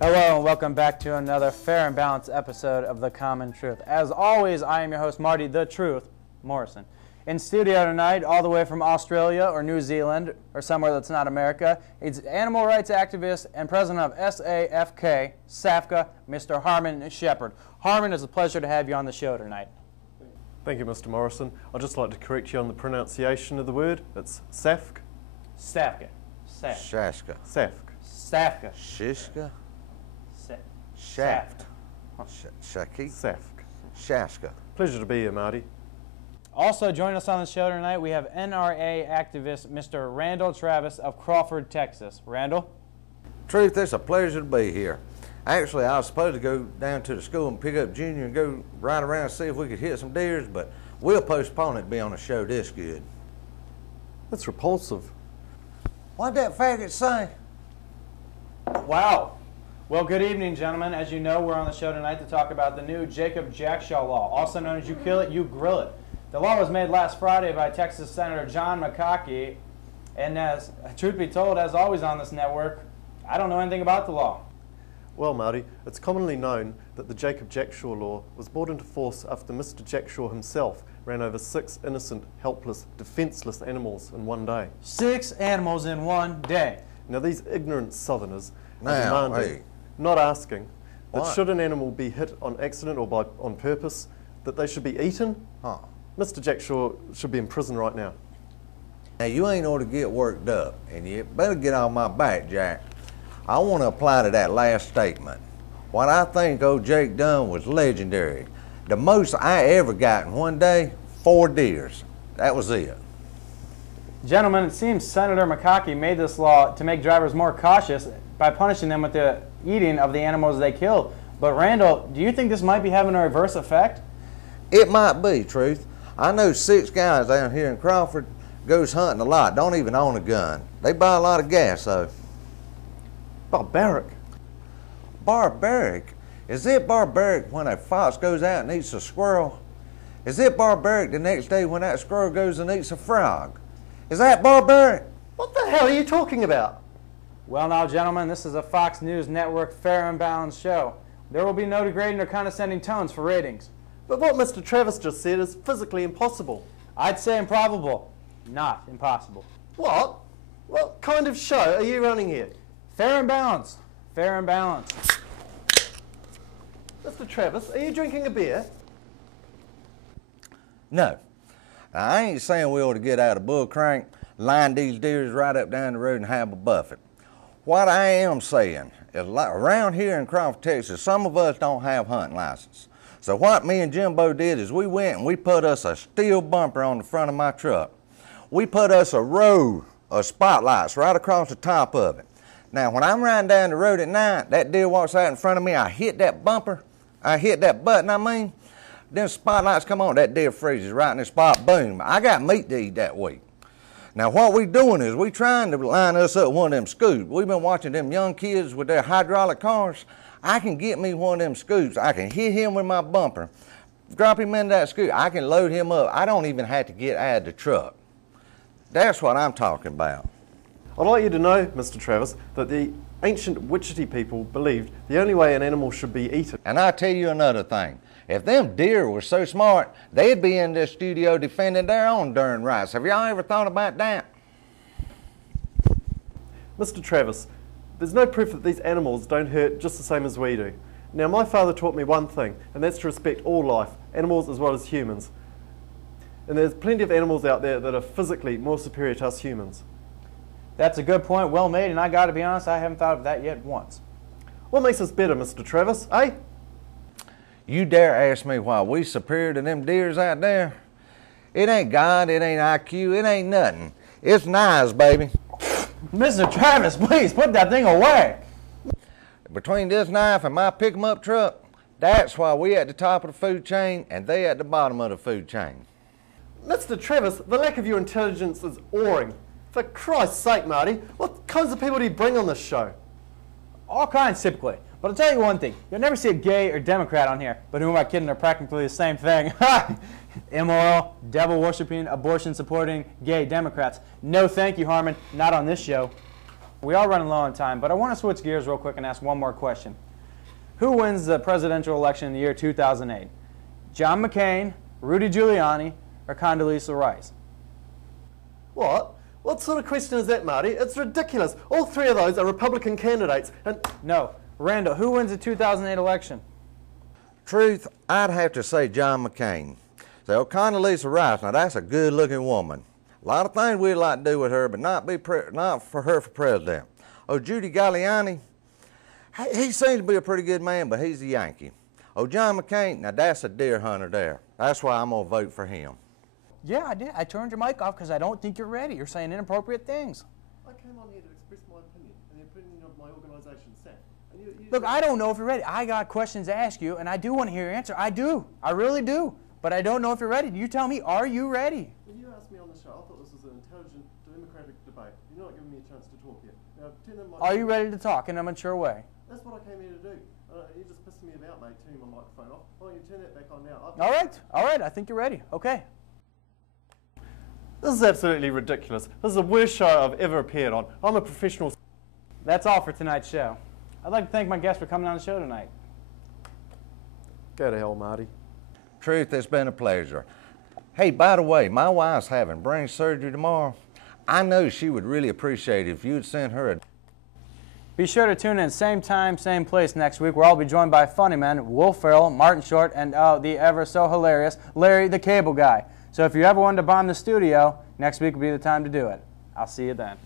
Hello and welcome back to another fair and balanced episode of The Common Truth. As always, I am your host, Marty the Truth Morrison. In studio tonight, all the way from Australia or New Zealand or somewhere that's not America, it's animal rights activist and president of SAFK, Mr. Harmon Shepard. Harmon, it's a pleasure to have you on the show tonight. Thank you, Mr. Morrison. I'd just like to correct you on the pronunciation of the word. It's SAFK. Safka. Shaska. SAFK. Safka. Shishka. Shaft. Shaki. SAFK. Shaska. Pleasure to be here, Marty. Also joining us on the show tonight, we have NRA activist Mr. Randall Travis of Crawford, Texas. Randall? Truth, it's a pleasure to be here. Actually, I was supposed to go down to the school and pick up Junior and go ride around and see if we could hit some deers, but we'll postpone it to be on a show this good. That's repulsive. What'd that faggot say? Wow. Well, good evening, gentlemen. As you know, we're on the show tonight to talk about the new Jacob Jackshaw law, also known as You Kill It, You Grill It. The law was made last Friday by Texas Senator John McConkey, and as truth be told, as always on this network, I don't know anything about the law. Well, Marty, it's commonly known that the Jacob Jackshaw law was brought into force after Mr. Jackshaw himself ran over 6 innocent, helpless, defenseless animals in one day. 6 animals in one day. Now, these ignorant southerners are Now, demanding, hey. not asking, that What? should an animal be hit on accident or on purpose, that they should be eaten. Huh. Mr. Jackshaw should be in prison right now. Now, you ain't ought to get worked up, and you better get off my back, Jack. I want to apply to that last statement. What I think old Jake done was legendary. The most I ever got in one day, 4 deers. That was it. Gentlemen, it seems Senator McConkey made this law to make drivers more cautious by punishing them with the eating of the animals they killed. But Randall, do you think this might be having a reverse effect? It might be, Truth. I know 6 guys down here in Crawford goes hunting a lot, don't even own a gun. They buy a lot of gas, though. Barbaric. Barbaric? Is it barbaric when a fox goes out and eats a squirrel? Is it barbaric the next day when that squirrel goes and eats a frog? Is that barbaric? What the hell are you talking about? Well now, gentlemen, this is a Fox News Network fair and balanced show. There will be no degrading or condescending tones for ratings. But what Mr. Travis just said is physically impossible. I'd say improbable, not impossible. What? What kind of show are you running here? Fair and balanced. Fair and balanced. Mr. Travis, are you drinking a beer? No. I ain't saying we ought to get out of bull crank, line these deers right up down the road and have a buffet. What I am saying is, like around here in Crawford, Texas, some of us don't have hunting license. So what me and Jimbo did is we went and we put us a steel bumper on the front of my truck. We put us a row of spotlights right across the top of it. Now, when I'm riding down the road at night, that deer walks out in front of me, I hit that bumper, I hit that button, then spotlights come on, that deer freezes right in the spot, boom. I got meat to eat that week. Now, what we doing is we trying to line us up one of them scoops. We've been watching them young kids with their hydraulic cars. I can get me one of them scoops. I can hit him with my bumper, drop him into that scoop. I can load him up. I don't even have to get out of the truck. That's what I'm talking about. I'd like you to know, Mr. Travis, that the ancient Wichita people believed the only way an animal should be eaten. And I'll tell you another thing. If them deer were so smart, they'd be in this studio defending their own darn rights. Have y'all ever thought about that? Mr. Travis, there's no proof that these animals don't hurt just the same as we do. Now, my father taught me one thing, and that's to respect all life, animals as well as humans. And there's plenty of animals out there that are physically more superior to us humans. That's a good point, well made, and I gotta be honest, I haven't thought of that yet once. What makes us better, Mr. Travis, eh? You dare ask me why we superior to them deers out there? It ain't God, it ain't IQ, it ain't nothing. It's knives, baby. Mr. Travis, please put that thing away. Between this knife and my pick-em-up truck, that's why we at the top of the food chain and they at the bottom of the food chain. Mr. Travis, the lack of your intelligence is awing. For Christ's sake, Marty, what kinds of people do you bring on this show? All kinds, typically. But I'll tell you one thing. You'll never see a gay or Democrat on here. But who am I kidding? They're practically the same thing. Immoral, devil-worshipping, abortion-supporting, gay Democrats. No thank you, Harmon. Not on this show. We are running low on time, but I want to switch gears real quick and ask one more question. Who wins the presidential election in the year 2008? John McCain, Rudy Giuliani, or Condoleezza Rice? What? What sort of question is that, Marty? It's ridiculous. All three of those are Republican candidates, and... No. Randall, who wins the 2008 election? Truth, I'd have to say John McCain. So Condoleezza Rice, now that's a good-looking woman. A lot of things we'd like to do with her, but not for her for president. Oh, Judy Giuliani, he seems to be a pretty good man, but he's a Yankee. Oh, John McCain, now that's a deer hunter there. That's why I'm going to vote for him. Yeah, I did. I turned your mic off because I don't think you're ready. You're saying inappropriate things. I came on here to express my opinion and the opinion of my organisation, SAF. Look, I don't know if you're ready. I got questions to ask you, and I do want to hear your answer. I do. I really do. But I don't know if you're ready. You tell me, are you ready? When you asked me on the show, I thought this was an intelligent, democratic debate. You're not giving me a chance to talk yet. Now, turn that mic. Are you ready to talk in a mature way? That's what I came here to do. You're just pissing me about, mate, turning my microphone off. Why don't you turn that back on now? All right. All right. I think you're ready. Okay. This is absolutely ridiculous. This is the worst show I've ever appeared on. I'm a professional. That's all for tonight's show. I'd like to thank my guests for coming on the show tonight. Go to hell, Marty. Truth, it's been a pleasure. Hey, by the way, my wife's having brain surgery tomorrow. I know she would really appreciate it if you'd send her a... Be sure to tune in same time, same place next week, where I'll be joined by funny men Will Ferrell, Martin Short, and the ever so hilarious Larry the Cable Guy. So if you ever wanted to bomb the studio, next week will be the time to do it. I'll see you then.